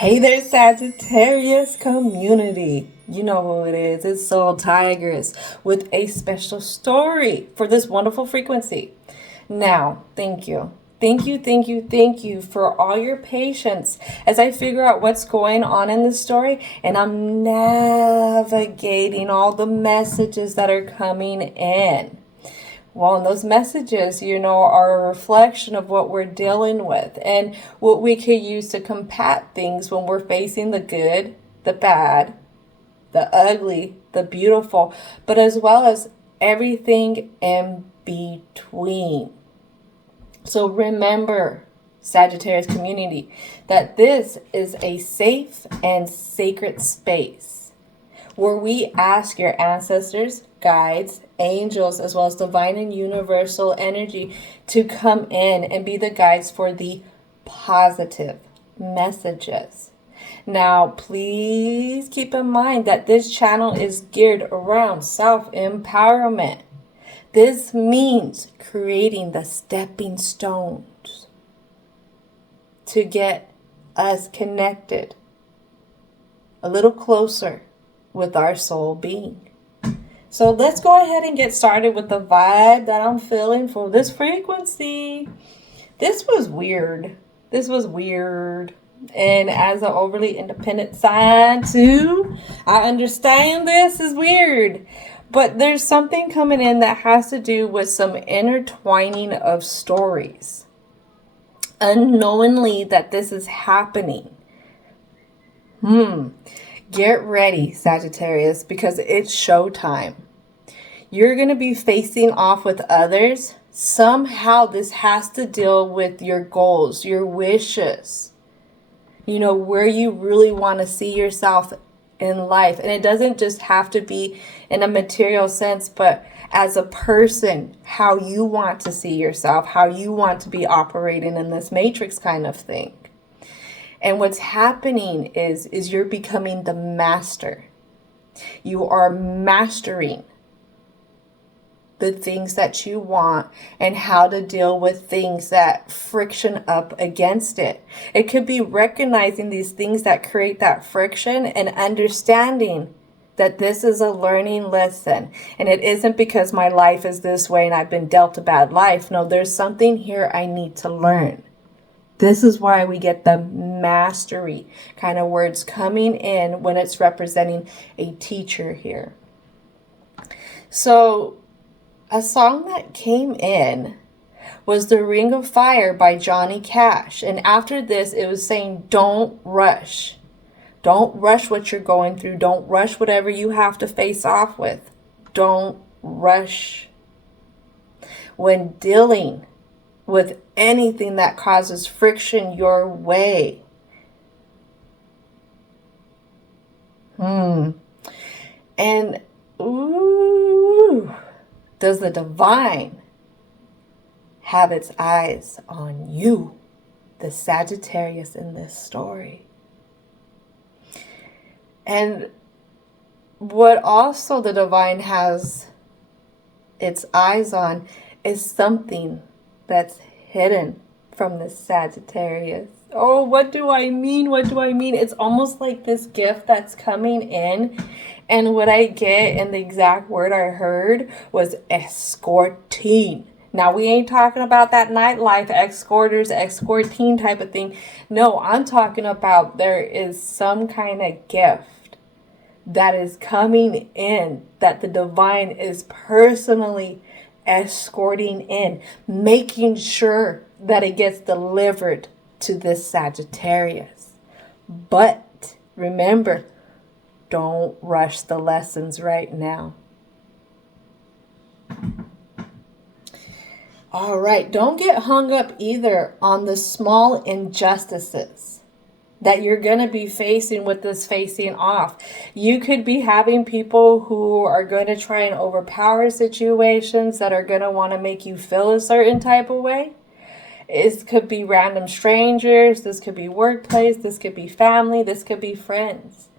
Hey there, Sagittarius community. You know who it is. It's Soul Tigress with a special story for this wonderful frequency. Now, thank you. Thank you for all your patience as I figure out what's going on in the story and I'm navigating all the messages that are coming in. Well, and those messages, are a reflection of what we're dealing with and what we could use to combat things when we're facing the good, the bad, the ugly, the beautiful, but as well as everything in between. So remember, Sagittarius community, that this is a safe and sacred space where we ask your ancestors, guides, angels, as well as divine and universal energy to come in and be the guides for the positive messages. Now, please keep in mind that this channel is geared around self-empowerment. This means creating the stepping stones to get us connected a little closer with our soul being. So let's go ahead and get started with the vibe that I'm feeling for this frequency. This was weird. And as an overly independent sign too, I understand this is weird. But there's something coming in that has to do with some intertwining of stories. Unknowingly that this is happening. Get ready, Sagittarius, because it's showtime. You're going to be facing off with others. Somehow this has to deal with your goals, your wishes. Where you really want to see yourself in life. And it doesn't just have to be in a material sense, but as a person, how you want to see yourself, how you want to be operating in this matrix kind of thing. And what's happening is you're becoming the master. You are mastering the things that you want and how to deal with things that friction up against it. It could be recognizing these things that create that friction and understanding that this is a learning lesson. And it isn't because my life is this way and I've been dealt a bad life. No, there's something here I need to learn. This is why we get the mastery kind of words coming in when it's representing a teacher here. So a song that came in was The Ring of Fire by Johnny Cash. And after this, it was saying, don't rush. Don't rush what you're going through. Don't rush whatever you have to face off with. Don't rush. When dealing with anything that causes friction your way. And, does the divine have its eyes on you, the Sagittarius in this story? And what also the divine has its eyes on is something that's hidden from the Sagittarius. Oh, what do I mean? It's almost like this gift that's coming in. And what I get, and the exact word I heard was escorting. Now, we ain't talking about that nightlife, escorters, escorting type of thing. No, I'm talking about there is some kind of gift that is coming in that the divine is personally escorting in, making sure that it gets delivered to this Sagittarius. But remember, don't rush the lessons right now. All right, don't get hung up either on the small injustices that you're going to be facing with this facing off. You could be having people who are going to try and overpower situations that are going to want to make you feel a certain type of way. It could be random strangers. This could be workplace. This could be family. This could be friends.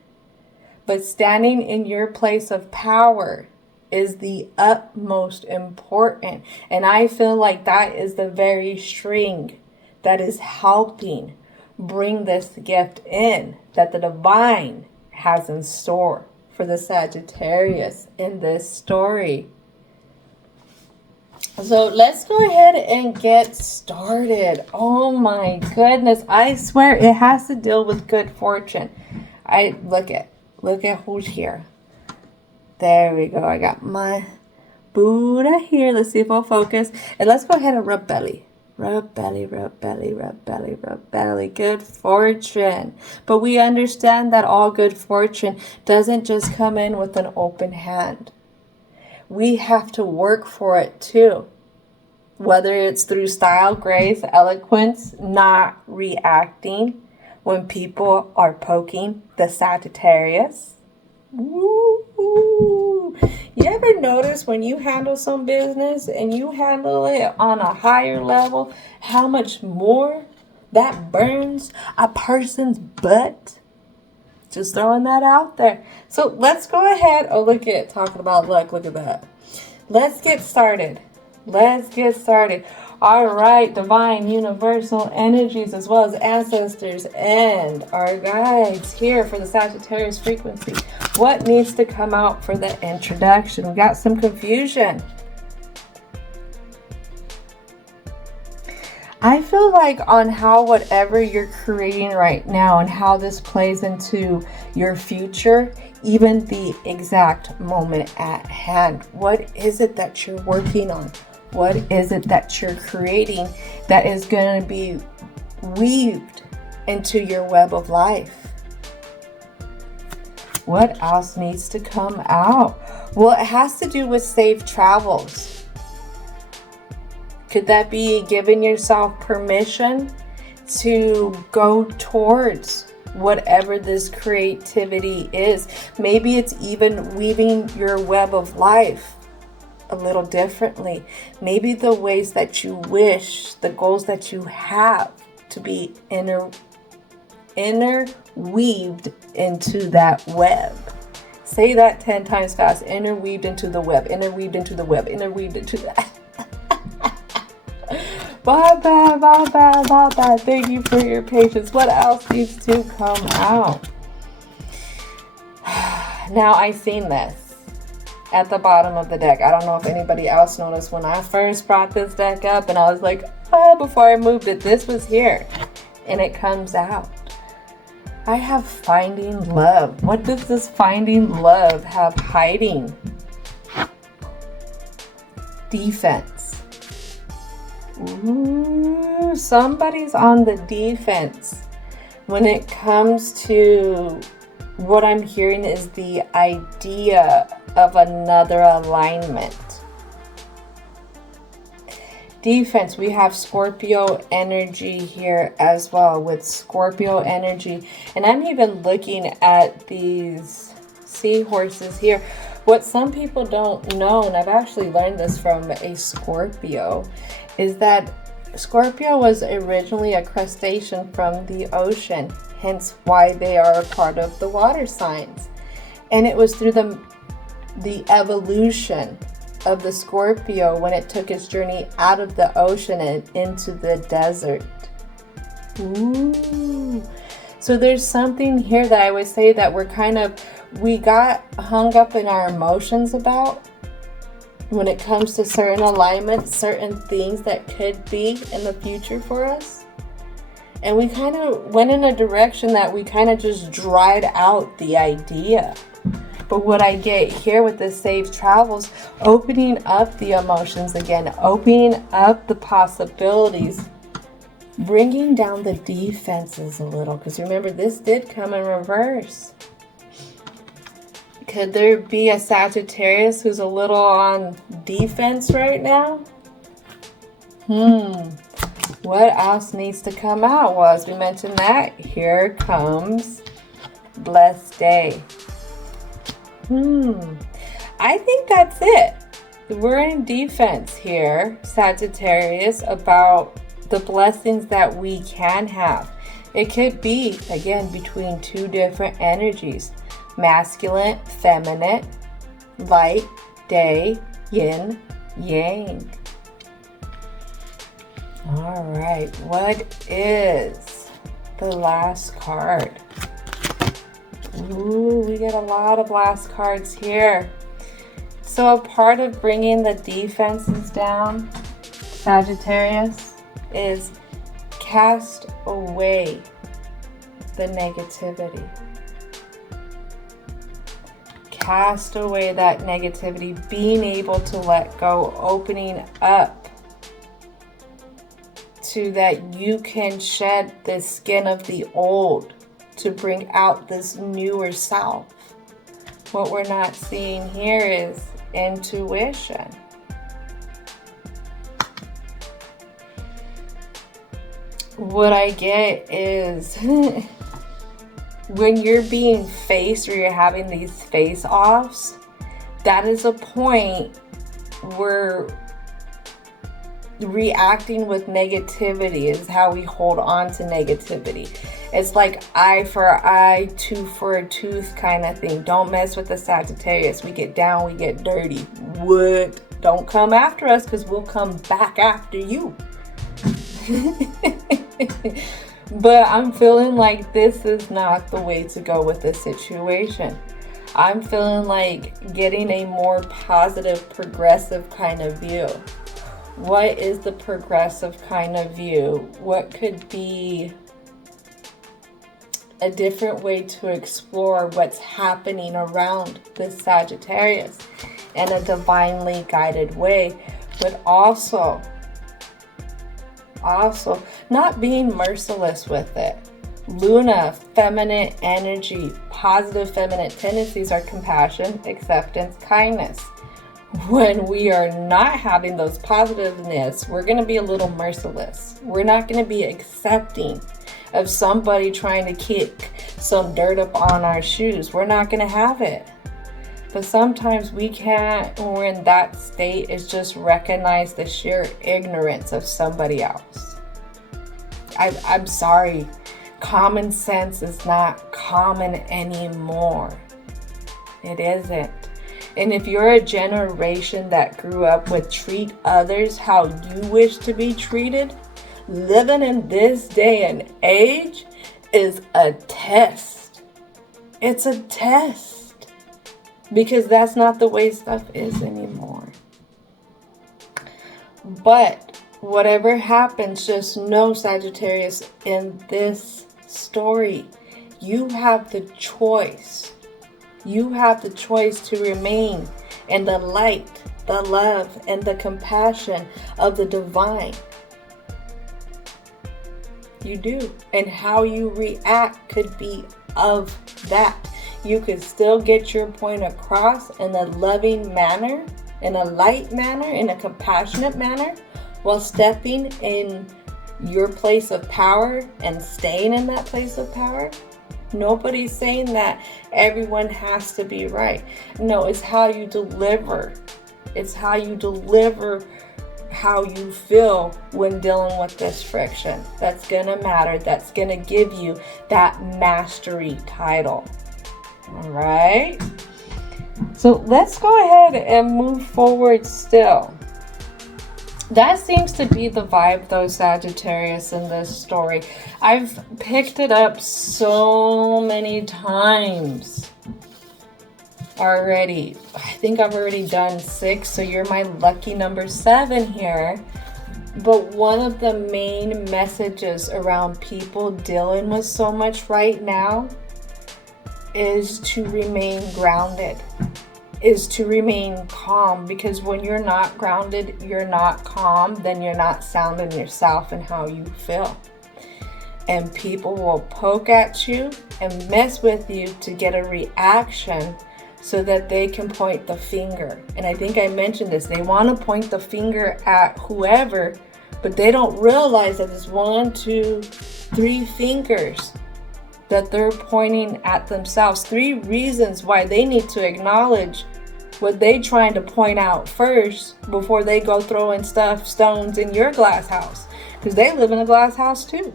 But standing in your place of power is the utmost important. And I feel like that is the very string that is helping bring this gift in that the divine has in store for the Sagittarius in this story. So let's go ahead and get started. Oh my goodness. I swear it has to deal with good fortune. Look at who's here. There we go. I got my Buddha here. Let's see if I'll focus. And let's go ahead and rub belly. Rub belly, rub belly, rub belly, rub belly. Good fortune. But we understand that all good fortune doesn't just come in with an open hand. We have to work for it too. Whether it's through style, grace, eloquence, not reacting when people are poking the Sagittarius. Woo-hoo. You ever notice when you handle some business and you handle it on a higher level, how much more that burns a person's butt? Just throwing that out there. So let's go ahead. Oh, look at talking about luck. Look at that. Let's get started. All right, divine, universal energies, as well as ancestors and our guides here for the Sagittarius frequency. What needs to come out for the introduction? We got some confusion. I feel like on how whatever you're creating right now and how this plays into your future, even the exact moment at hand. What is it that you're working on? What is it that you're creating that is going to be weaved into your web of life? What else needs to come out? Well, it has to do with safe travels. Could that be giving yourself permission to go towards whatever this creativity is? Maybe it's even weaving your web of life a little differently. Maybe the ways that you wish, the goals that you have to be interweaved into that web. Say that 10 times fast. Interweaved into the web. Interweaved into the web. Interweaved into that. Bye. Thank you for your patience. What else needs to come out? Now, I seen this at the bottom of the deck. I don't know if anybody else noticed when I first brought this deck up and I was like, before I moved it, this was here. And it comes out. I have finding love. What does this finding love have hiding? Defense. Ooh, somebody's on the defense. When it comes to what I'm hearing is the idea of another alignment. Defense, we have Scorpio energy here as well with Scorpio energy. And I'm even looking at these seahorses here. What some people don't know, and I've actually learned this from a Scorpio, is that Scorpio was originally a crustacean from the ocean, hence why they are a part of the water signs. And it was through the evolution of the Scorpio when it took its journey out of the ocean and into the desert. Ooh. So there's something here that I would say that we got hung up in our emotions about when it comes to certain alignments, certain things that could be in the future for us. And we kind of went in a direction that we kind of just dried out the idea. But what I get here with the safe travels, opening up the emotions again, opening up the possibilities, bringing down the defenses a little. Because remember, this did come in reverse. Could there be a Sagittarius who's a little on defense right now? What else needs to come out? Well, as we mentioned that, here comes blessed day. I think that's it. We're in defense here, Sagittarius, about the blessings that we can have. It could be, again, between two different energies. Masculine, feminine, light, day, yin, yang. All right, what is the last card. Ooh, we get a lot of last cards here. So a part of bringing the defenses down, Sagittarius, is cast away the negativity. Cast away that negativity, being able to let go, opening up to that you can shed the skin of the old to bring out this newer self. What we're not seeing here is intuition. What I get is when you're being faced or you're having these face-offs, that is a point where reacting with negativity is how we hold on to negativity. It's like eye for eye, tooth for a tooth kind of thing. Don't mess with the Sagittarius. We get down, we get dirty. What? Don't come after us, because we'll come back after you. But I'm feeling like this is not the way to go with this situation. I'm feeling like getting a more positive, progressive kind of view. What is the progressive kind of view? What could be a different way to explore what's happening around this Sagittarius in a divinely guided way, but also not being merciless with it. Luna, feminine energy, positive feminine tendencies are compassion, acceptance, kindness. When we are not having those positiveness, we're going to be a little merciless. We're not going to be accepting of somebody trying to kick some dirt up on our shoes. We're not going to have it. But sometimes we can't, when we're in that state, is just recognize the sheer ignorance of somebody else. I'm sorry. Common sense is not common anymore. It isn't. And if you're a generation that grew up with treat others how you wish to be treated, living in this day and age is a test. It's a test. Because that's not the way stuff is anymore. But whatever happens, just know, Sagittarius, in this story, you have the choice. You have the choice to remain in the light, the love, and the compassion of the divine. You do. And how you react could be of that. You could still get your point across in a loving manner, in a light manner, in a compassionate manner, while stepping in your place of power and staying in that place of power. Nobody's saying that everyone has to be right. No, it's how you deliver. It's how you deliver how you feel when dealing with this friction. That's going to matter. That's going to give you that mastery title. All right. So let's go ahead and move forward still. That seems to be the vibe, though, Sagittarius, in this story. I've picked it up so many times already. I think I've already done 6, so you're my lucky number 7 here. But one of the main messages around people dealing with so much right now is to remain grounded, is to remain calm, because when you're not grounded, you're not calm, then you're not sound in yourself and how you feel. And people will poke at you and mess with you to get a reaction so that they can point the finger. And I think I mentioned this. They want to point the finger at whoever, but they don't realize that it's 1, 2, 3 fingers that they're pointing at themselves. 3 reasons why they need to acknowledge what they trying to point out first before they go throwing stones in your glass house, because they live in a glass house too.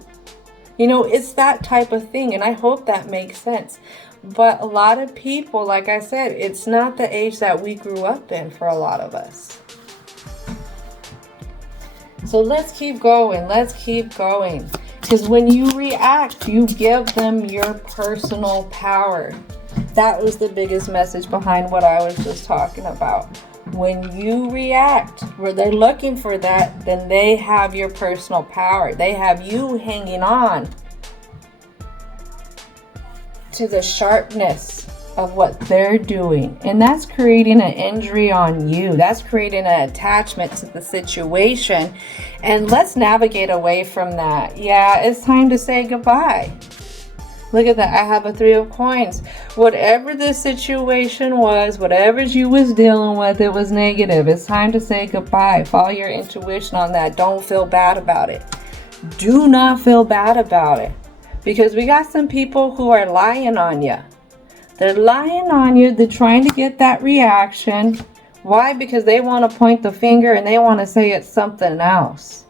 You know, it's that type of thing, and I hope that makes sense. But a lot of people, like I said, it's not the age that we grew up in for a lot of us. So let's keep going. Because when you react, you give them your personal power. That was the biggest message behind what I was just talking about. When you react, where they're looking for that, then they have your personal power. They have you hanging on to the sharpness of what they're doing. And that's creating an injury on you. That's creating an attachment to the situation. And let's navigate away from that. Yeah, it's time to say goodbye. Look at that. I have a 3 of coins. Whatever this situation was, whatever you was dealing with, it was negative. It's time to say goodbye. Follow your intuition on that. Don't feel bad about it. Do not feel bad about it. Because we got some people who are lying on you. They're lying on you. They're trying to get that reaction. Why? Because they want to point the finger and they want to say it's something else.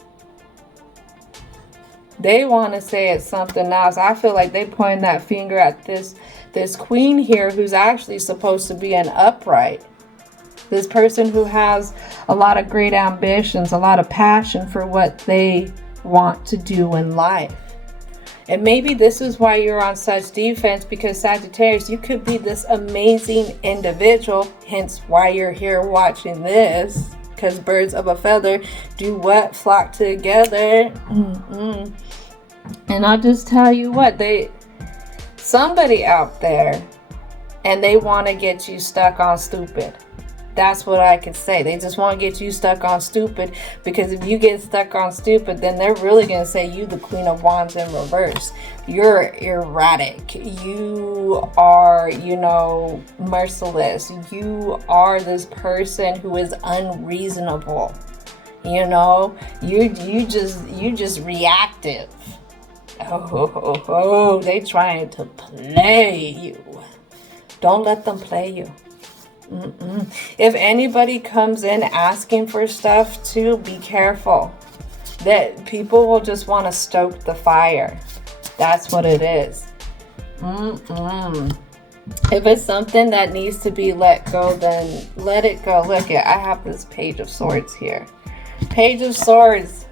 They want to say it's something else. I feel like they point that finger at this queen here who's actually supposed to be an upright. This person who has a lot of great ambitions, a lot of passion for what they want to do in life. And maybe this is why you're on such defense, because Sagittarius, you could be this amazing individual, hence why you're here watching this, because birds of a feather do what? Flock together. And I'll just tell you what, somebody out there, and they want to get you stuck on stupid. That's what I could say. They just want to get you stuck on stupid, because if you get stuck on stupid, then they're really going to say you the Queen of Wands in reverse. You're erratic. You are, merciless. You are this person who is unreasonable. You just reactive. Oh, they trying to play you. Don't let them play you. If anybody comes in asking for stuff too, be careful. That people will just want to stoke the fire. That's what it is. If it's something that needs to be let go, then let it go. Look, I have this Page of Swords here. Page of Swords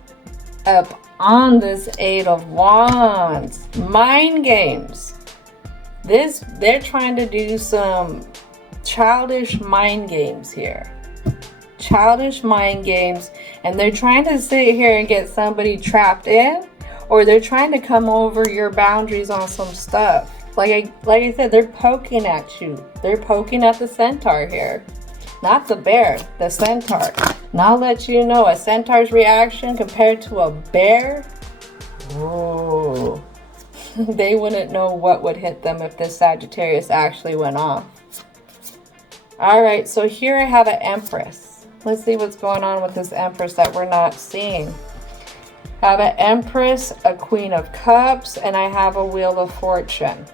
up on this 8 of Wands. Mind games. They're trying to do some childish mind games here. Childish mind games. And they're trying to sit here and get somebody trapped in, or they're trying to come over your boundaries on some stuff. Like I said, they're poking at you. They're poking at the centaur here. Not the bear, the centaur. And I'll let you know, a centaur's reaction compared to a bear, oh, they wouldn't know what would hit them if this Sagittarius actually went off. All right, so here I have an Empress. Let's see what's going on with this Empress that we're not seeing. I have an Empress, a Queen of Cups, and I have a Wheel of Fortune.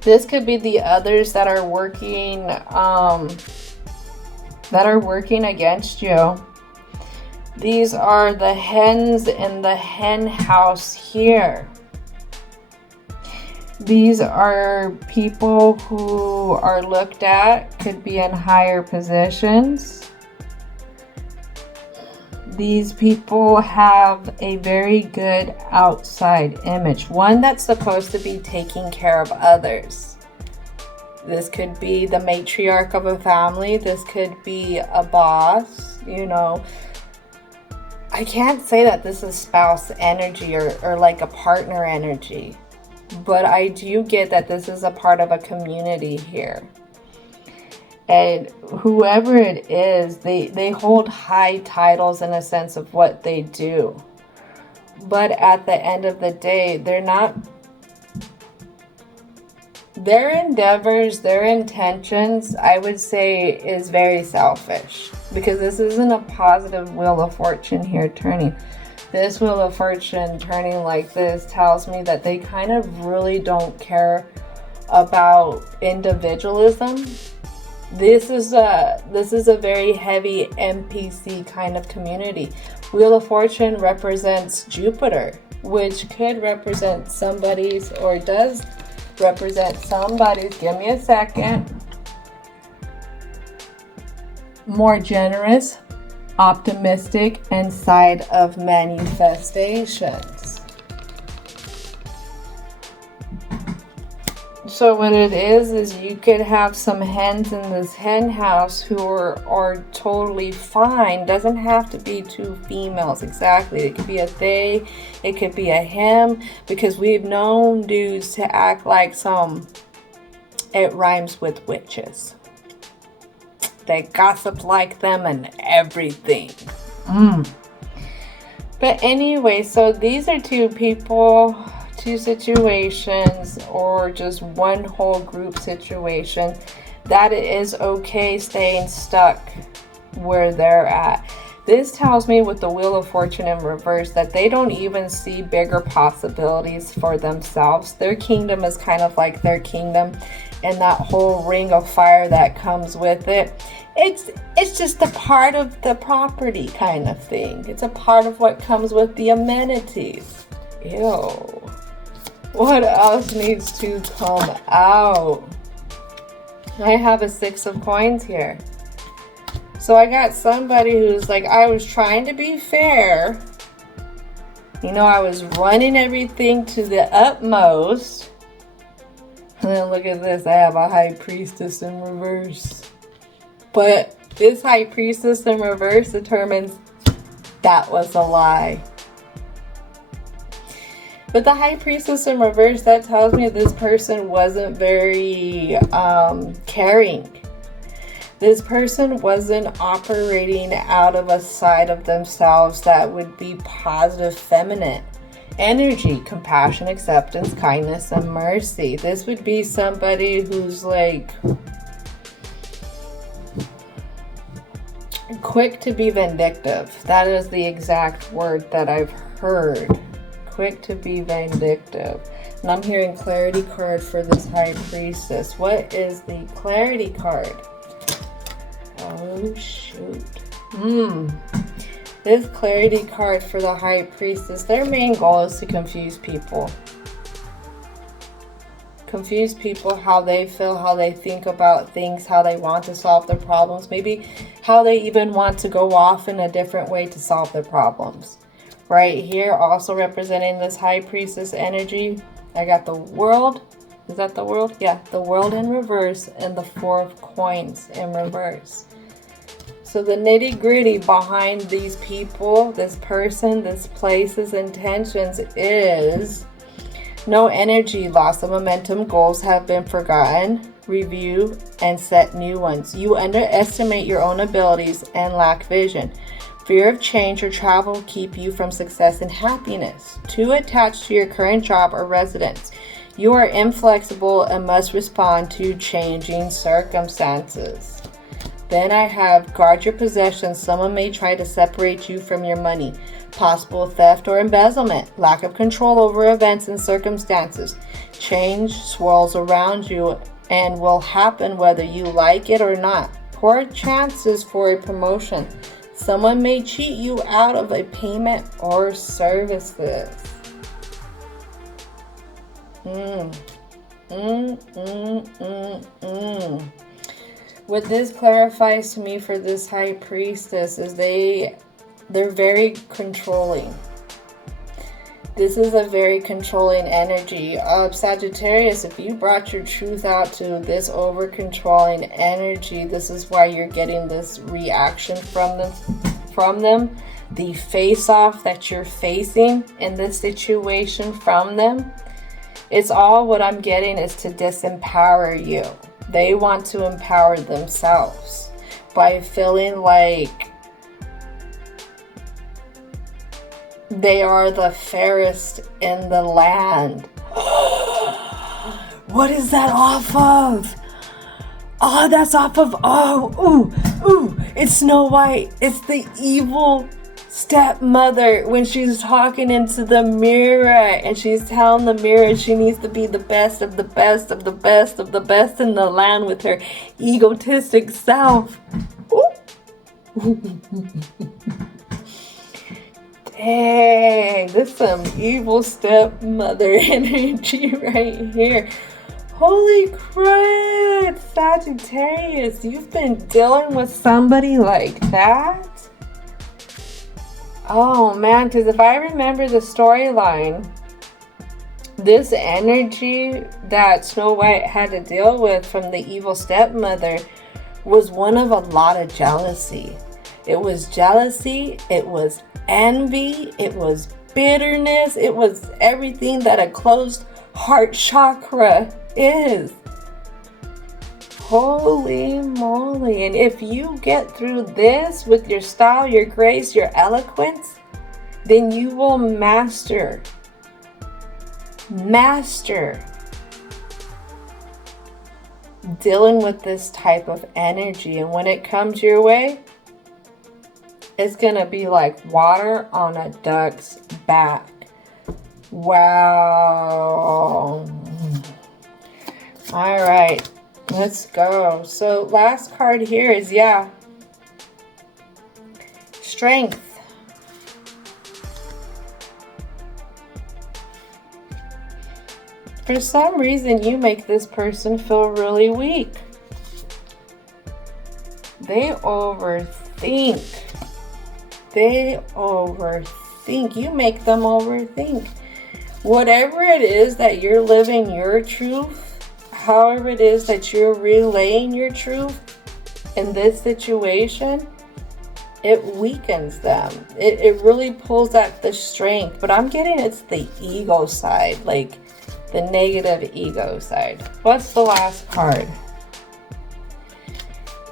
This could be the others that are working against you. These are the hens in the hen house here. These are people who are looked at, could be in higher positions. These people have a very good outside image, one that's supposed to be taking care of others. This could be the matriarch of a family. This could be a boss, I can't say that this is spouse energy or like a partner energy, but I do get that this is a part of a community here. And whoever it is, they hold high titles in a sense of what they do. But at the end of the day, their endeavors, their intentions, I would say, is very selfish. Because this isn't a positive Wheel of Fortune here turning. This Wheel of Fortune turning like this tells me that they kind of really don't care about individualism. This is a very heavy NPC kind of community. Wheel of Fortune represents Jupiter, which could represent somebody's, or does represent somebody's, give me a second, more generous, optimistic, and side of manifestations. So what it is you could have some hens in this hen house who are totally fine. Doesn't have to be two females exactly. It could be a they, it could be a him, because we've known dudes to act like some, it rhymes with witches. They gossip like them and everything. But anyway, so these are two people, two situations, or just one whole group situation that it is okay staying stuck where they're at. This tells me with the Wheel of Fortune in reverse that they don't even see bigger possibilities for themselves. Their kingdom is kind of like their kingdom, and that whole ring of fire that comes with it. It's just a part of the property kind of thing. It's a part of what comes with the amenities. Ew. What else needs to come out? I have a 6 of coins here. So I got somebody who's like, I was trying to be fair. You know, I was running everything to the utmost. And then look at this. I have a High Priestess in reverse. But this High Priestess in reverse determines that was a lie. But the High Priestess in reverse, that tells me this person wasn't very caring. This person wasn't operating out of a side of themselves that would be positive feminine energy, compassion, acceptance, kindness, and mercy. This would be somebody who's like quick to be vindictive. That is the exact word that I've heard. Quick to be vindictive. And I'm hearing clarity card for this High Priestess. What is the clarity card? Oh, shoot. This clarity card for the High Priestess, their main goal is to confuse people. Confuse people, how they feel, how they think about things, how they want to solve their problems, maybe how they even want to go off in a different way to solve their problems. Right here, also representing this High Priestess energy, I got the World. Is that the World? Yeah, the World in reverse and the 4 of Coins in reverse. So the nitty gritty behind these people, this person, this place's intentions is no energy, loss of momentum, goals have been forgotten, review, and set new ones. You underestimate your own abilities and lack vision. Fear of change or travel keep you from success and happiness. Too attached to your current job or residence. You are inflexible and must respond to changing circumstances. Then I have guard your possessions. Someone may try to separate you from your money. Possible theft or embezzlement. Lack of control over events and circumstances. Change swirls around you and will happen whether you like it or not. Poor chances for a promotion. Someone may cheat you out of a payment or services. What this clarifies to me for this High Priestess is they're very controlling. This is a very controlling energy. Sagittarius, if you brought your truth out to this over-controlling energy, this is why you're getting this reaction from them. The face-off that you're facing in this situation from them. It's all what I'm getting is to disempower you. They want to empower themselves by feeling like they are the fairest in the land. What is that off of? Oh, that's off of, it's Snow White. It's the evil stepmother when she's talking into the mirror and she's telling the mirror she needs to be the best of the best of the best of the best in the land with her egotistic self. Dang, this is some evil stepmother energy right here. Holy crap, Sagittarius, you've been dealing with somebody like that? Oh man, because if I remember the storyline, this energy that Snow White had to deal with from the evil stepmother was one of a lot of jealousy. It was jealousy, it was envy, it was bitterness, it was everything that a closed heart chakra is. Holy moly. And if you get through this with your style, your grace, your eloquence, then you will master dealing with this type of energy. And when it comes your way, it's gonna be like water on a duck's back. Wow. All right, let's go. So last card here is, strength. For some reason, you make this person feel really weak. They overthink. You make them overthink. Whatever it is that you're living your truth, however it is that you're relaying your truth in this situation, it weakens them. It really pulls at the strength. But I'm getting it's the ego side, like the negative ego side. What's the last card?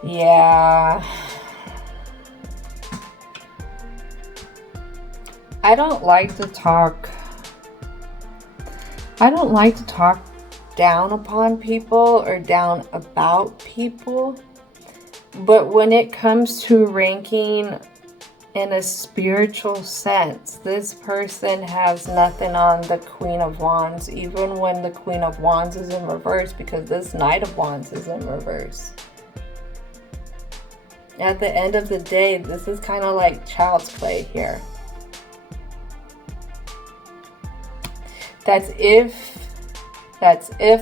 Yeah. I don't like to talk down upon people or down about people. But when it comes to ranking in a spiritual sense, this person has nothing on the Queen of Wands, even when the Queen of Wands is in reverse, because this Knight of Wands is in reverse. At the end of the day, this is kind of like child's play here. That's if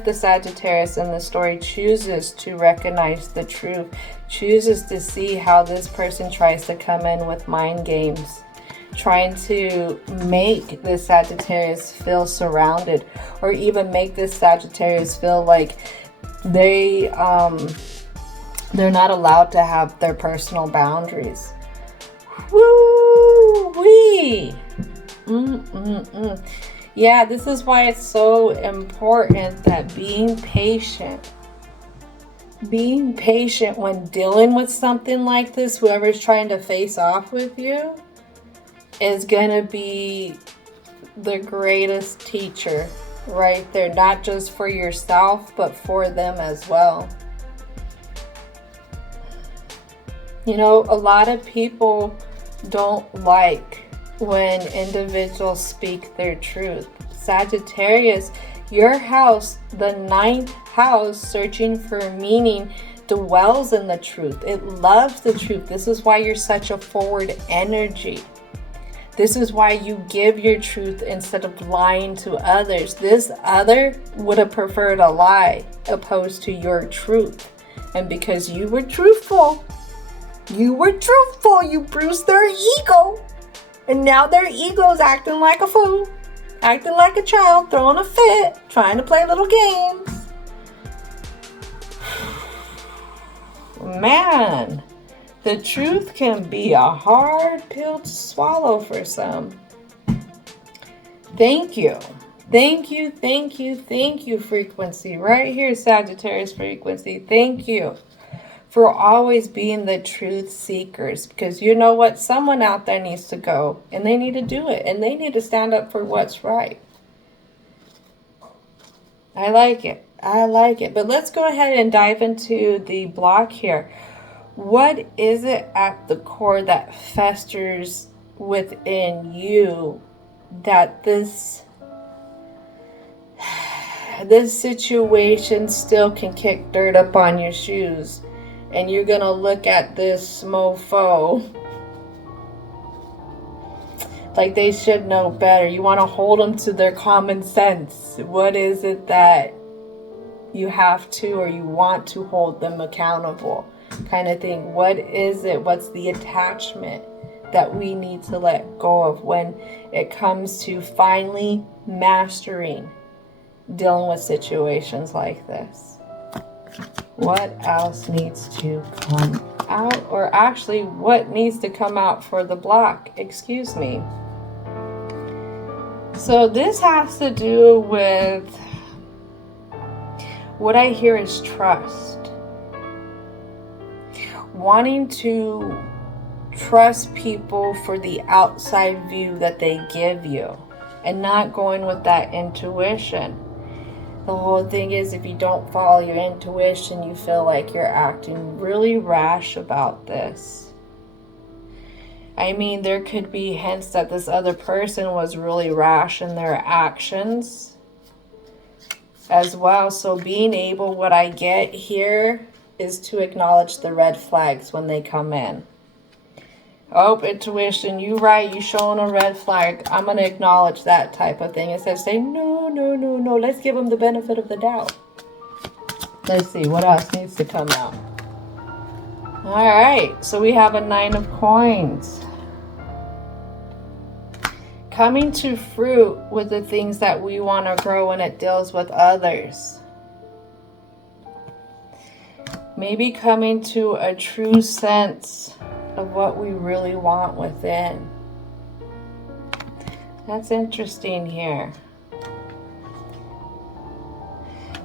the Sagittarius in the story chooses to recognize the truth, chooses to see how this person tries to come in with mind games, trying to make the Sagittarius feel surrounded, or even make this Sagittarius feel like they're not allowed to have their personal boundaries. Woo-wee! Yeah, this is why it's so important that being patient when dealing with something like this, whoever's trying to face off with you, is going to be the greatest teacher right there. Not just for yourself, but for them as well. You know, a lot of people don't like when individuals speak their truth. Sagittarius, your house, the 9th house, searching for meaning, dwells in the truth. It loves the truth. This is why you're such a forward energy. This is why you give your truth instead of lying to others. This other would have preferred a lie opposed to your truth. And because you were truthful, you bruised their ego. And now their ego's acting like a fool, acting like a child, throwing a fit, trying to play little games. Man, the truth can be a hard pill to swallow for some. Thank you, frequency. Right here, Sagittarius frequency. Thank you for always being the truth seekers, because you know what, someone out there needs to go and they need to do it, and they need to stand up for what's right. I like it. But let's go ahead and dive into the block here. What is it at the core that festers within you that this situation still can kick dirt up on your shoes? And you're going to look at this mofo like they should know better. You want to hold them to their common sense. What is it that you have to, or you want to hold them accountable kind of thing? What is it? What's the attachment that we need to let go of when it comes to finally mastering dealing with situations like this? What else needs to come out? Or actually, what needs to come out for the block? Excuse me. So this has to do with, what I hear is trust. Wanting to trust people for the outside view that they give you and not going with that intuition. The whole thing is, if you don't follow your intuition, you feel like you're acting really rash about this. I mean, there could be hints that this other person was really rash in their actions as well. So being able, what I get here is to acknowledge the red flags when they come in. Oh, intuition, you right, you showing a red flag. I'm going to acknowledge that type of thing. Instead of saying, no, no, no, no, let's give them the benefit of the doubt. Let's see, what else needs to come out? All right, so we have a 9 of coins. Coming to fruit with the things that we want to grow when it deals with others. Maybe coming to a true sense of what we really want within. That's interesting here.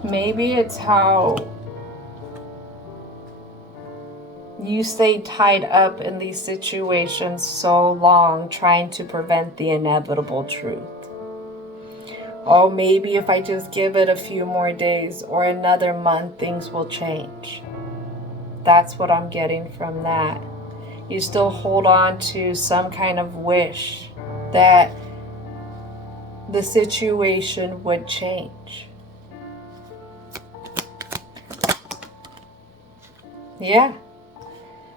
Maybe it's how you stay tied up in these situations so long trying to prevent the inevitable truth. Oh, maybe if I just give it a few more days or another month, things will change. That's what I'm getting from that. You still hold on to some kind of wish that the situation would change. Yeah.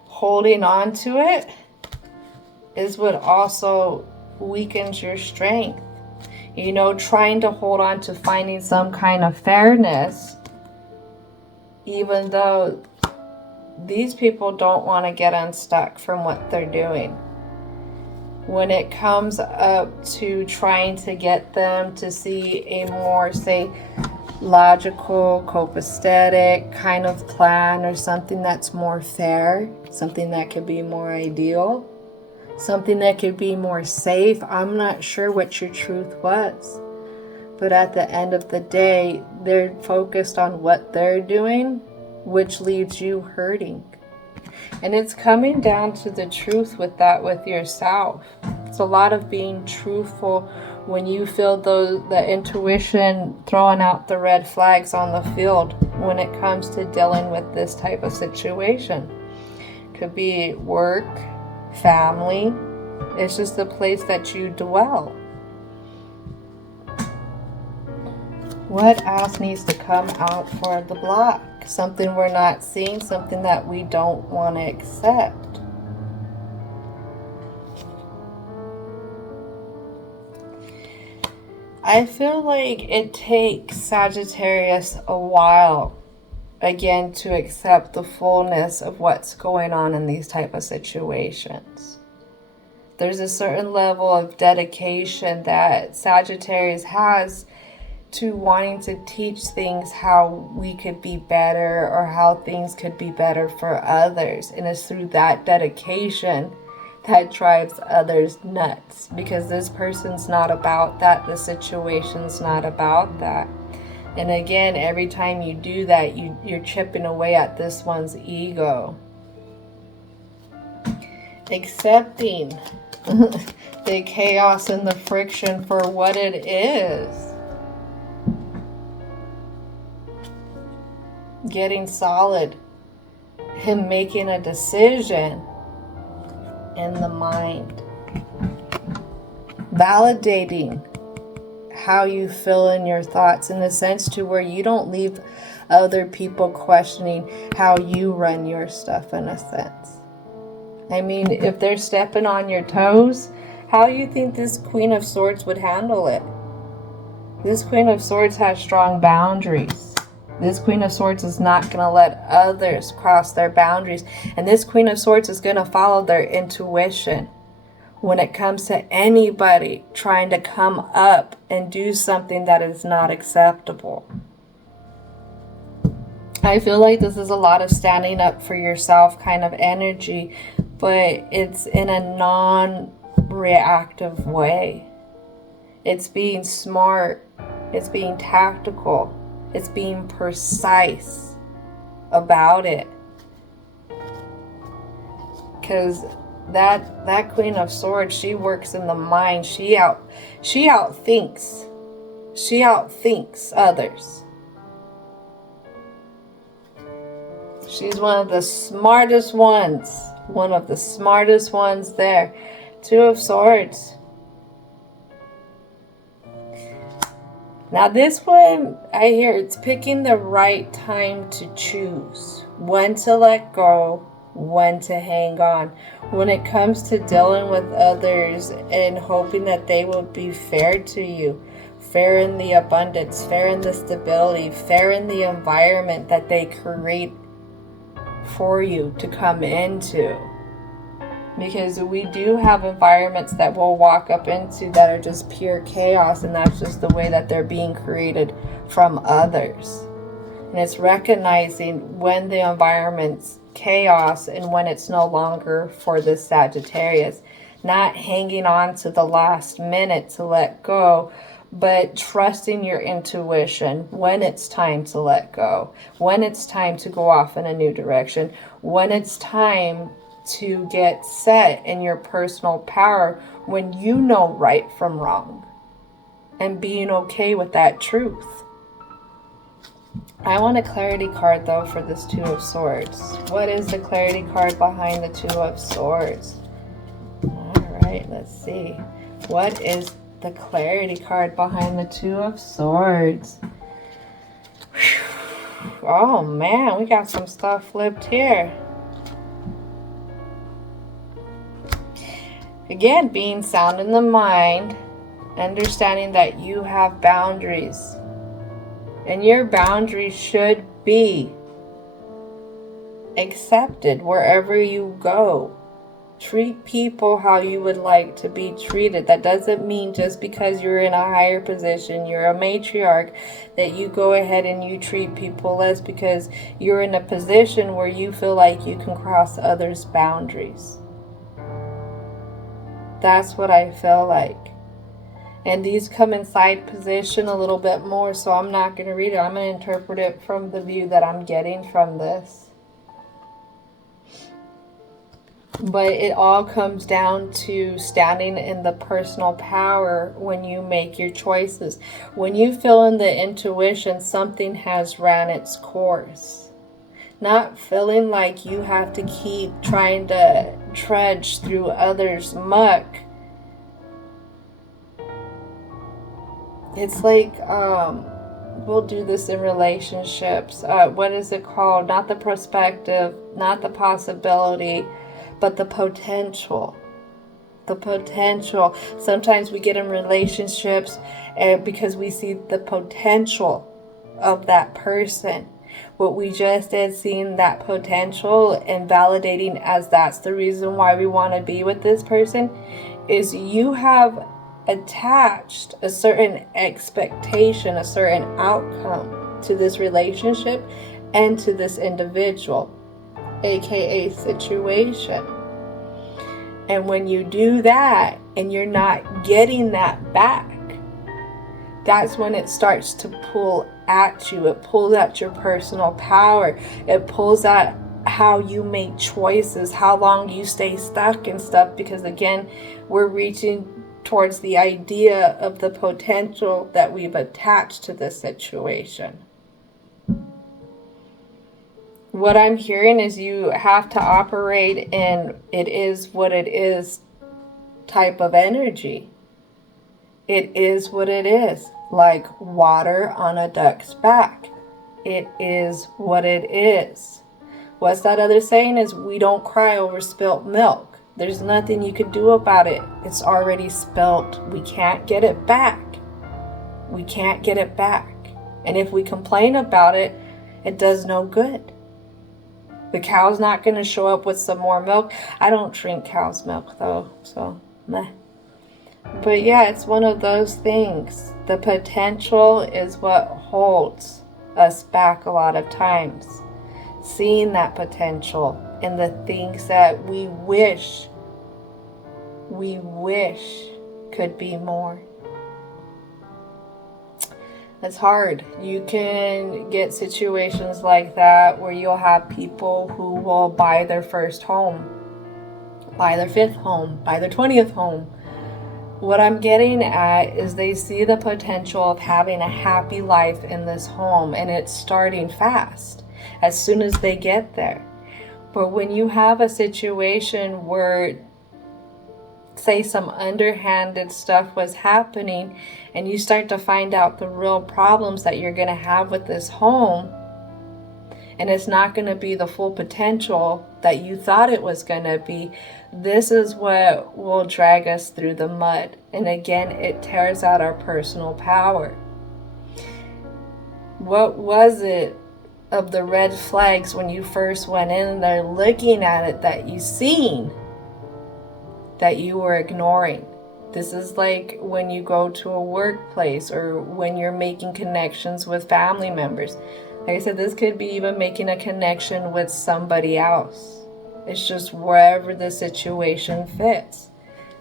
Holding on to it is what also weakens your strength. You know, trying to hold on to finding some kind of fairness, even though these people don't want to get unstuck from what they're doing. When it comes up to trying to get them to see a more, say, logical, copacetic kind of plan, or something that's more fair, something that could be more ideal, something that could be more safe. I'm not sure what your truth was, but at the end of the day, they're focused on what they're doing, which leaves you hurting. And it's coming down to the truth with that, with yourself. It's a lot of being truthful when you feel the intuition throwing out the red flags on the field when it comes to dealing with this type of situation. Could be work, family. It's just the place that you dwell. What else needs to come out for the block? Something we're not seeing, something that we don't want to accept. I feel like it takes Sagittarius a while, again, to accept the fullness of what's going on in these type of situations. There's a certain level of dedication that Sagittarius has to wanting to teach things how we could be better, or how things could be better for others. And it's through that dedication that drives others nuts, because this person's not about that. The situation's not about that. And again, every time you do that, you're chipping away at this one's ego. Accepting the chaos and the friction for what it is. Getting solid. Him making a decision in the mind. Validating how you feel in your thoughts, in the sense to where you don't leave other people questioning how you run your stuff, in a sense. I mean, if they're stepping on your toes, how do you think this Queen of Swords would handle it? This Queen of Swords has strong boundaries. This Queen of Swords is not going to let others cross their boundaries. And this Queen of Swords is going to follow their intuition. when it comes to anybody trying to come up and do something that is not acceptable. I feel like this is a lot of standing up for yourself kind of energy, but it's in a non-reactive way. It's being smart. It's being tactical. It's being precise about it. Because that Queen of Swords, she works in the mind. She outthinks. She outthinks others. She's one of the smartest ones. One of the smartest ones there. Two of Swords. Now this one, I hear it's picking the right time to choose. When to let go, when to hang on. When it comes to dealing with others and hoping that they will be fair to you. Fair in the abundance, fair in the stability, fair in the environment that they create for you to come into. Because we do have environments that we'll walk up into that are just pure chaos, and that's just the way that they're being created from others. And it's recognizing when the environment's chaos and when it's no longer for this Sagittarius. Not hanging on to the last minute to let go, but trusting your intuition when it's time to let go, when it's time to go off in a new direction, when it's time to get set in your personal power, when you know right from wrong, and being okay with that truth. I want a clarity card though for this Two of Swords. What is the clarity card behind the Two of Swords? All right, let's see. What is the clarity card behind the Two of Swords? Whew. Oh man, we got some stuff flipped here. Again, being sound in the mind, understanding that you have boundaries. And your boundaries should be accepted wherever you go. Treat people how you would like to be treated. That doesn't mean just because you're in a higher position, you're a matriarch, that you go ahead and you treat people less because you're in a position where you feel like you can cross others' boundaries. That's what I feel like. And these come in side position a little bit more, so I'm not going to read it. I'm going to interpret it from the view that I'm getting from this. But it all comes down to standing in the personal power when you make your choices. When you feel in the intuition, something has ran its course. Not feeling like you have to keep trying to trudge through others' muck. It's like, we'll do this in relationships. What is it called? Not the perspective, not the possibility, but the potential. The potential. Sometimes we get in relationships because we see the potential of that person. What we just did, seeing that potential and validating as that's the reason why we want to be with this person, is you have attached a certain expectation, a certain outcome to this relationship and to this individual, aka situation. And when you do that and you're not getting that back, that's when it starts to pull at you. It pulls at your personal power. It pulls at how you make choices, how long you stay stuck and stuff, because again, we're reaching towards the idea of the potential that we've attached to this situation. What I'm hearing is you have to operate in it is what it is type of energy. It is what it is, like water on a duck's back. It is what it is. What's that other saying is, we don't cry over spilt milk. There's nothing you can do about it. It's already spilt. We can't get it back. We can't get it back. And if we complain about it, it does no good. The cow's not going to show up with some more milk. I don't drink cow's milk though, so Meh. But yeah, it's one of those things. The potential is what holds us back a lot of times. Seeing that potential in the things that we wish could be more. It's hard. You can get situations like that where you'll have people who will buy their first home, buy their 5th home, buy their 20th home. What I'm getting at is they see the potential of having a happy life in this home, and it's starting fast as soon as they get there. But when you have a situation where, say, some underhanded stuff was happening, and you start to find out the real problems that you're going to have with this home, and it's not going to be the full potential that you thought it was going to be, this is what will drag us through the mud. And again, it tears out our personal power. What was it of the red flags when you first went in there looking at it that you seen that you were ignoring? This is like when you go to a workplace or when you're making connections with family members. Like I said, this could be even making a connection with somebody else. It's just wherever the situation fits.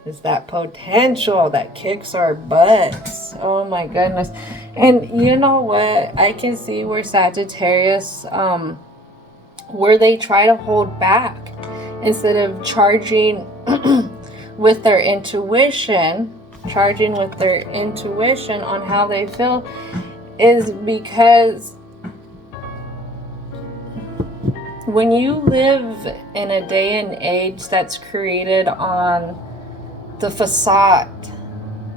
It's that potential that kicks our butts. Oh my goodness. And you know what? I can see where Sagittarius, where they try to hold back instead of charging with their intuition, on how they feel, is because when you live in a day and age that's created on the facade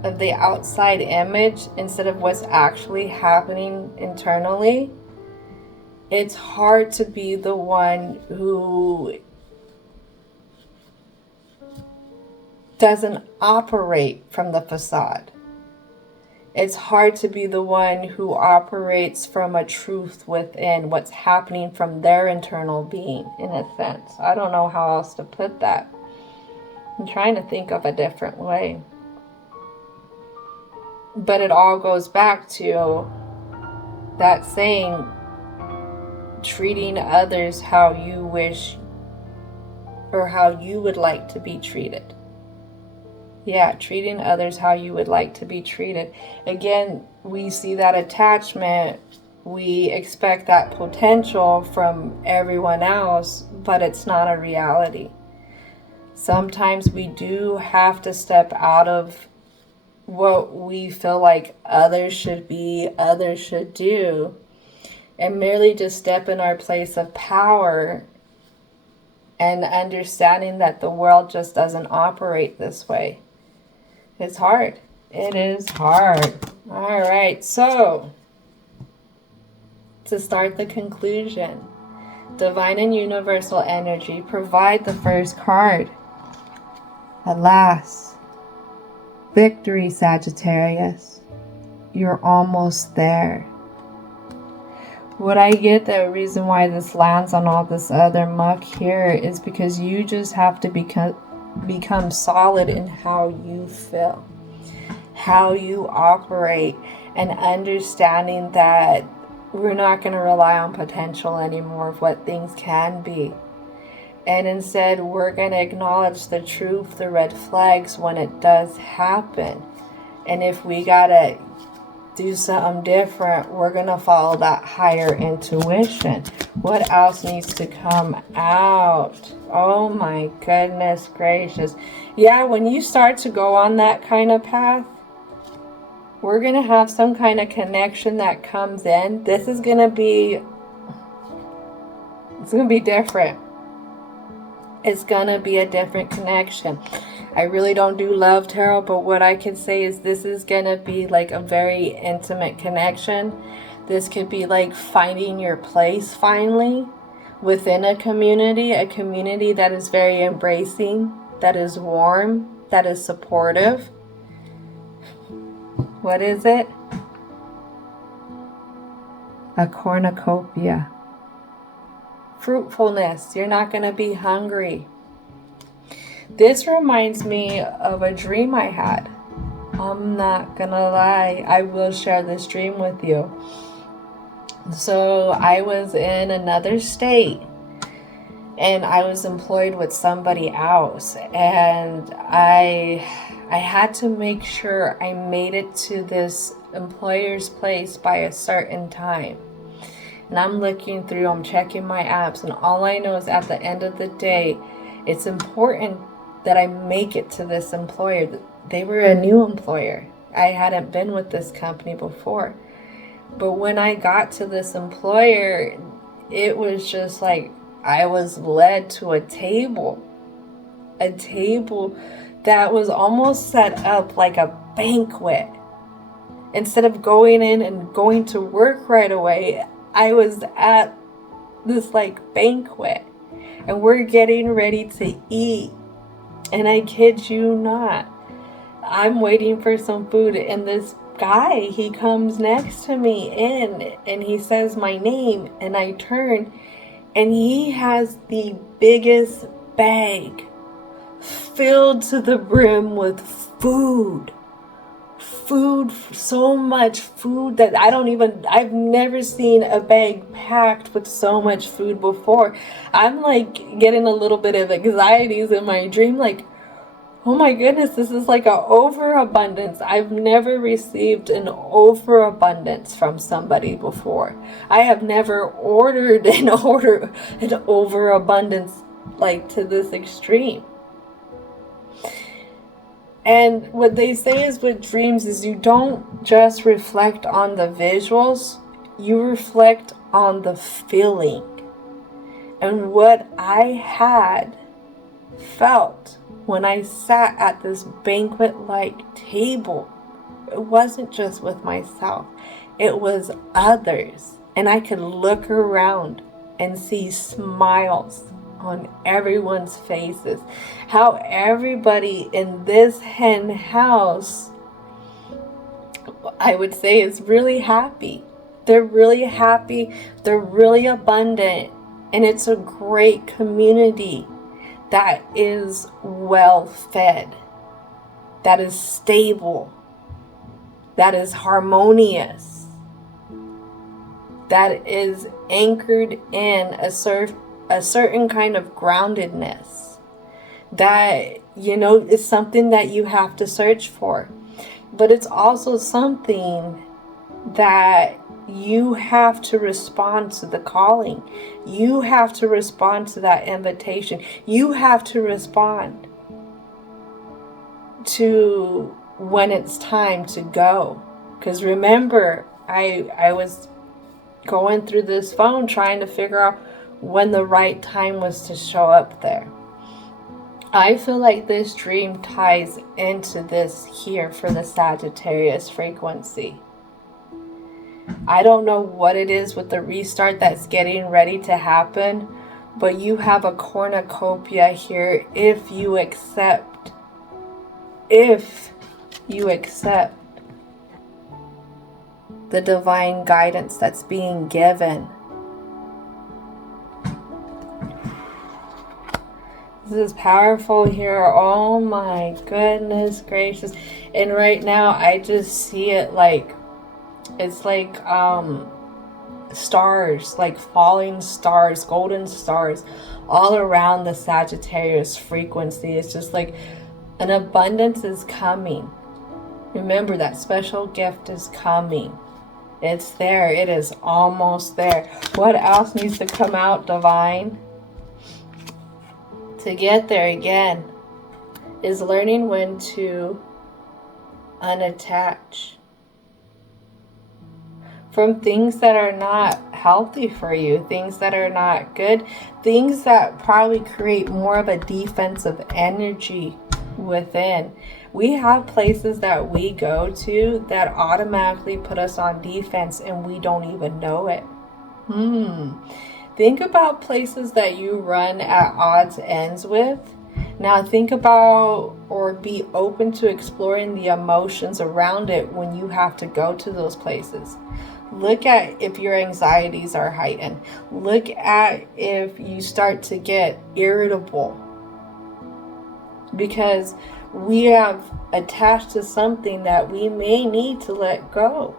of the outside image instead of what's actually happening internally, it's hard to be the one who doesn't operate from the facade. It's hard to be the one who operates from a truth within, what's happening from their internal being, in a sense. I don't know how else to put that. I'm trying to think of a different way. But it all goes back to that saying, treating others how you wish or how you would like to be treated. Yeah, treating others how you would like to be treated. Again, we see that attachment. We expect that potential from everyone else, but it's not a reality. Sometimes we do have to step out of what we feel like others should be, others should do, and merely just step in our place of power and understanding that the world just doesn't operate this way. It's hard. It is hard. All right, so to start the conclusion, Divine and Universal Energy, provide the first card. Alas, victory, Sagittarius. You're almost there. What I get, the reason why this lands on all this other muck here is because you just have to become solid in how you feel, how you operate, and understanding that we're not going to rely on potential anymore of what things can be. And instead, we're going to acknowledge the truth, the red flags when it does happen. And if we got to do something different, we're going to follow that higher intuition. What else needs to come out? Oh my goodness gracious. Yeah, when you start to go on that kind of path, we're going to have some kind of connection that comes in. This is going to be, it's going to be different. It's going to be a different connection. I really don't do love tarot, but what I can say is this is going to be like a very intimate connection. This could be like finding your place finally within a community that is very embracing, that is warm, that is supportive. What is it? A cornucopia. Fruitfulness. You're not going to be hungry. This reminds me of a dream I had. I'm not gonna lie, I will share this dream with you. So I was in another state and I was employed with somebody else, and I had to make sure I made it to this employer's place by a certain time. And I'm looking through, I'm checking my apps, and all I know is at the end of the day, it's important that I make it to this employer. They were a new employer. I hadn't been with this company before. But when I got to this employer, it was just like I was led to a table that was almost set up like a banquet. Instead of going in and going to work right away, I was at this like banquet, and we're getting ready to eat. And I kid you not, I'm waiting for some food, and this guy, he comes next to me and he says my name, and I turn, and he has the biggest bag filled to the brim with food, so much food that I've never seen a bag packed with so much food before. I'm like getting a little bit of anxieties in my dream, like, oh my goodness, this is like an overabundance. I've never received an overabundance from somebody before. I have never ordered an overabundance like to this extreme. And what they say is with dreams is you don't just reflect on the visuals, you reflect on the feeling. And what I had felt when I sat at this banquet-like table, it wasn't just with myself, it was others. And I could look around and see smiles on everyone's faces. How everybody in this hen house, I would say, is really happy. They're really happy, they're really abundant, and it's a great community that is well fed, that is stable, that is harmonious, that is anchored in a certain kind of groundedness that, is something that you have to search for. But it's also something that you have to respond to the calling. You have to respond to that invitation. You have to respond to when it's time to go. Because remember, I was going through this phone trying to figure out when the right time was to show up there. I feel like this dream ties into this here for the Sagittarius frequency. I don't know what it is with the restart that's getting ready to happen, but you have a cornucopia here if you accept the divine guidance that's being given. This is powerful here. Oh my goodness gracious. And right now I just see it like, it's like stars, like falling stars, golden stars all around the Sagittarius frequency. It's just like an abundance is coming. Remember, that special gift is coming. It's there. It is almost there. What else needs to come out, divine? To get there again is learning when to unattach from things that are not healthy for you, things that are not good, things that probably create more of a defensive energy within. We have places that we go to that automatically put us on defense and we don't even know it. Think about places that you run at odds ends with. Now think about or be open to exploring the emotions around it when you have to go to those places. Look at if your anxieties are heightened. Look at if you start to get irritable. because we have attached to something that we may need to let go.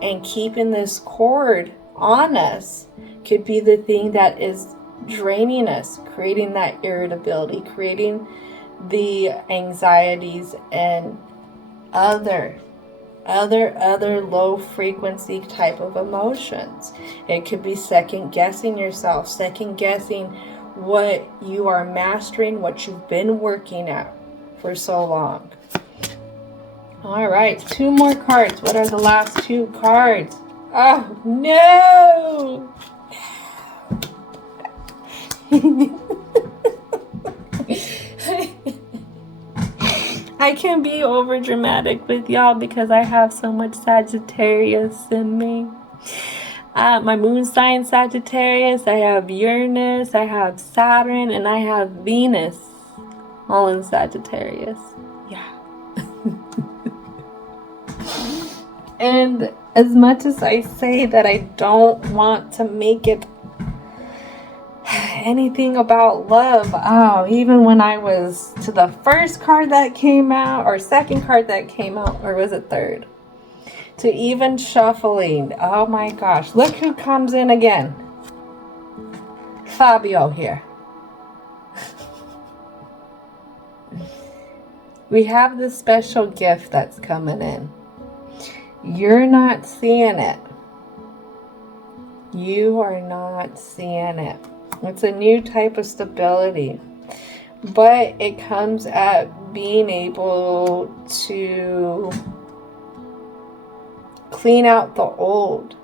And keeping this cord on us could be the thing that is draining us, creating that irritability, creating the anxieties and other low frequency type of emotions. It could be second guessing yourself, second guessing what you are mastering, what you've been working at for so long. All right, 2 more cards. What are the last 2 cards? Oh, no! I can be over dramatic with y'all because I have so much Sagittarius in me. My moon sign Sagittarius, I have Uranus, I have Saturn, and I have Venus all in Sagittarius. Yeah. And as much as I say that I don't want to make it anything about love, even when I was to the first card that came out, or second card that came out, or was it third? To even shuffling, oh my gosh, look who comes in again. Fabio here. We have this special gift that's coming in. You're not seeing it. You are not seeing it. It's a new type of stability. But it comes at being able to clean out the old,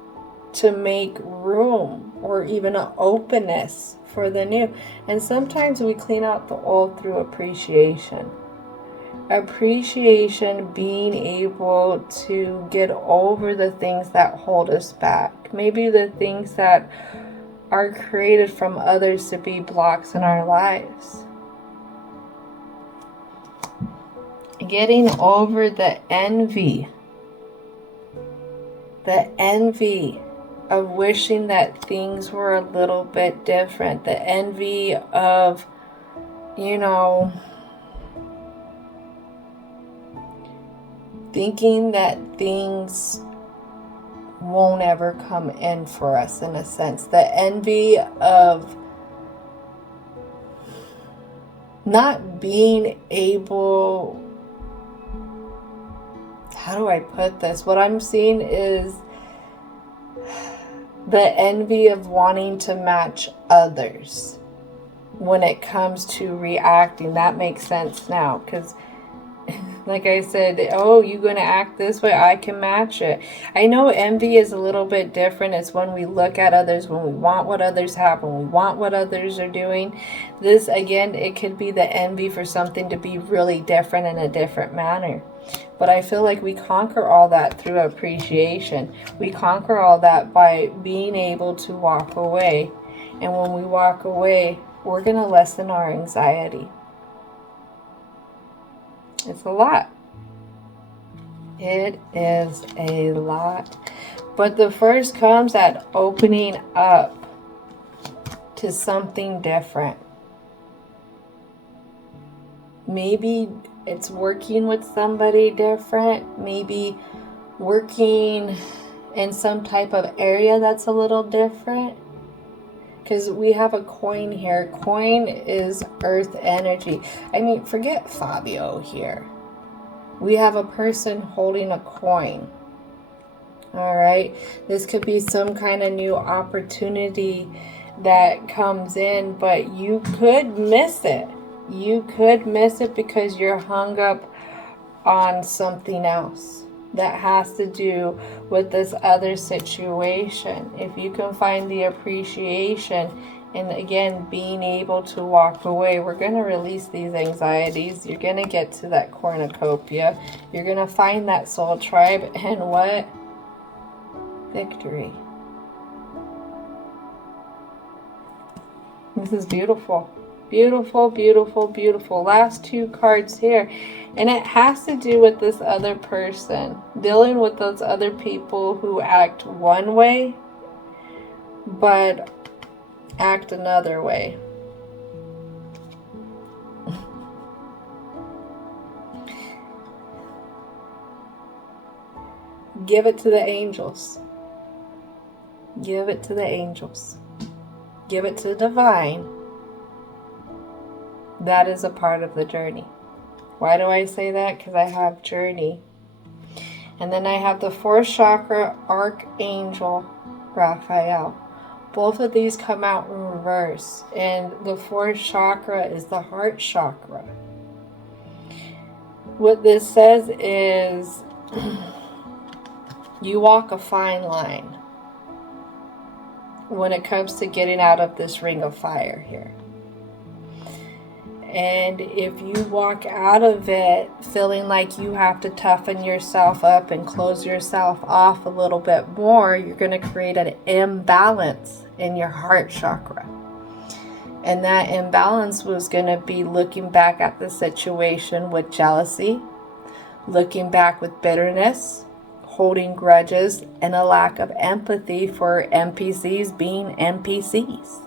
to make room or even an openness for the new. And sometimes we clean out the old through appreciation. Appreciation, being able to get over the things that hold us back. Maybe the things that are created from others to be blocks in our lives. Getting over the envy. The envy of wishing that things were a little bit different. The envy of, thinking that things won't ever come in for us, in a sense. The envy of not being able, how do I put this? What I'm seeing is the envy of wanting to match others when it comes to reacting. That makes sense now, because like I said, oh, you're going to act this way, I can match it. I know envy is a little bit different. It's when we look at others, when we want what others have, when we want what others are doing. This, again, it could be the envy for something to be really different in a different manner. But I feel like we conquer all that through appreciation. We conquer all that by being able to walk away. And when we walk away, we're going to lessen our anxiety. It's a lot. It is a lot. But the first comes at opening up to something different. Maybe it's working with somebody different. Maybe working in some type of area that's a little different. Because we have a coin here. Coin is earth energy. I mean, forget Fabio here. We have a person holding a coin. All right. This could be some kind of new opportunity that comes in, but you could miss it. You could miss it because you're hung up on something else that has to do with this other situation. If you can find the appreciation and, again, being able to walk away, we're going to release these anxieties. You're going to get to that cornucopia. You're going to find that soul tribe. And what? Victory. This is beautiful. Beautiful, beautiful, beautiful. Last 2 cards here. And it has to do with this other person. Dealing with those other people who act one way, but act another way. Give it to the angels. Give it to the angels. Give it to the divine. That is a part of the journey. Why do I say that? Because I have journey. And then I have the fourth chakra, Archangel Raphael. Both of these come out in reverse. And the fourth chakra is the heart chakra. What this says is you walk a fine line when it comes to getting out of this ring of fire here. And if you walk out of it feeling like you have to toughen yourself up and close yourself off a little bit more, you're going to create an imbalance in your heart chakra. And that imbalance was going to be looking back at the situation with jealousy, looking back with bitterness, holding grudges, and a lack of empathy for NPCs being NPCs.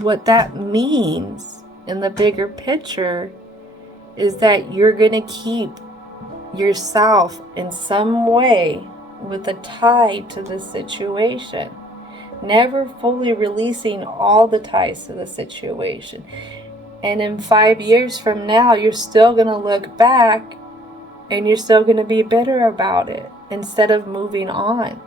What that means in the bigger picture is that you're going to keep yourself in some way with a tie to the situation, never fully releasing all the ties to the situation. And in 5 years from now, you're still going to look back and you're still going to be bitter about it instead of moving on.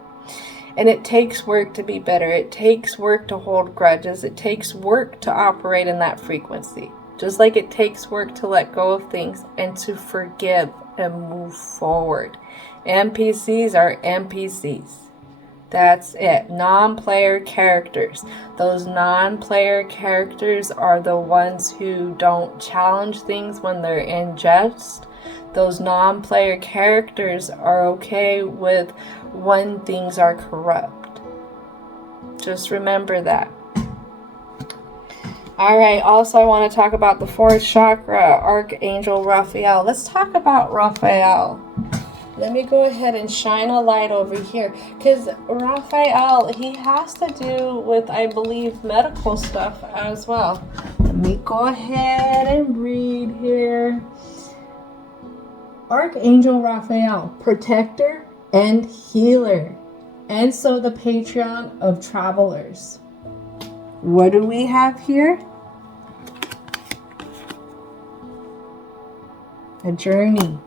And it takes work to be better. It takes work to hold grudges. It takes work to operate in that frequency. Just like it takes work to let go of things and to forgive and move forward. NPCs are NPCs. That's it. Non-player characters. Those non-player characters are the ones who don't challenge things when they're in jest. Those non-player characters are okay with when things are corrupt. Just remember that. Alright, also I want to talk about the fourth chakra, Archangel Raphael. Let's talk about Raphael. Let me go ahead and shine a light over here. Because Raphael, he has to do with, I believe, medical stuff as well. Let me go ahead and read here. Archangel Raphael, protector and healer, and so the patron of travelers. What do we have here? A journey.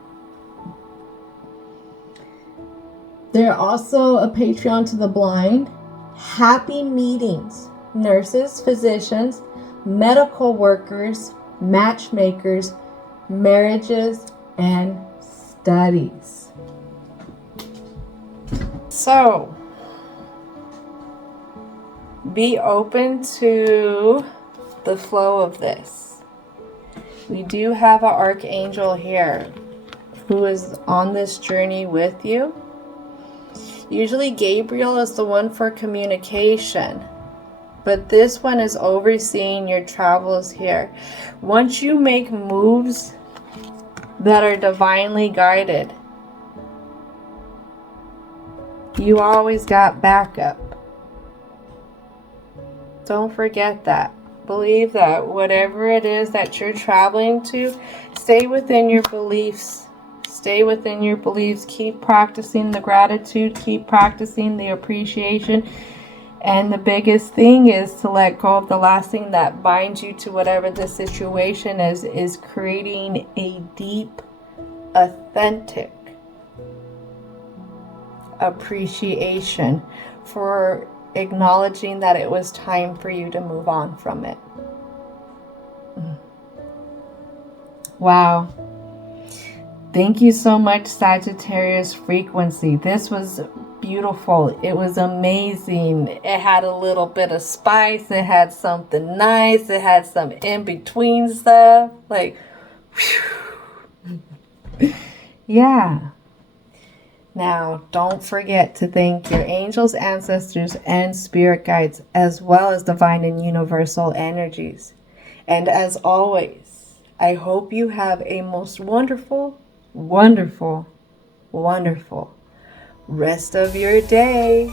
They're also a patron to the blind, happy meetings, nurses, physicians, medical workers, matchmakers, marriages, and studies. So, be open to the flow of this. We do have an archangel here who is on this journey with you. Usually Gabriel is the one for communication, but this one is overseeing your travels here. Once you make moves that are divinely guided, you always got backup. Don't forget that. Believe that whatever it is that you're traveling to, stay within your beliefs. Stay within your beliefs. Keep practicing the gratitude. Keep practicing the appreciation. And the biggest thing is to let go of the last thing that binds you to whatever the situation is creating a deep, authentic appreciation for acknowledging that it was time for you to move on from it. Wow. Thank you so much, Sagittarius frequency. This was beautiful. It was amazing. It had a little bit of spice. It had something nice. It had some in-between stuff. Like, whew. Yeah. Now, don't forget to thank your angels, ancestors, and spirit guides, as well as divine and universal energies. And as always, I hope you have a most wonderful, wonderful, wonderful rest of your day.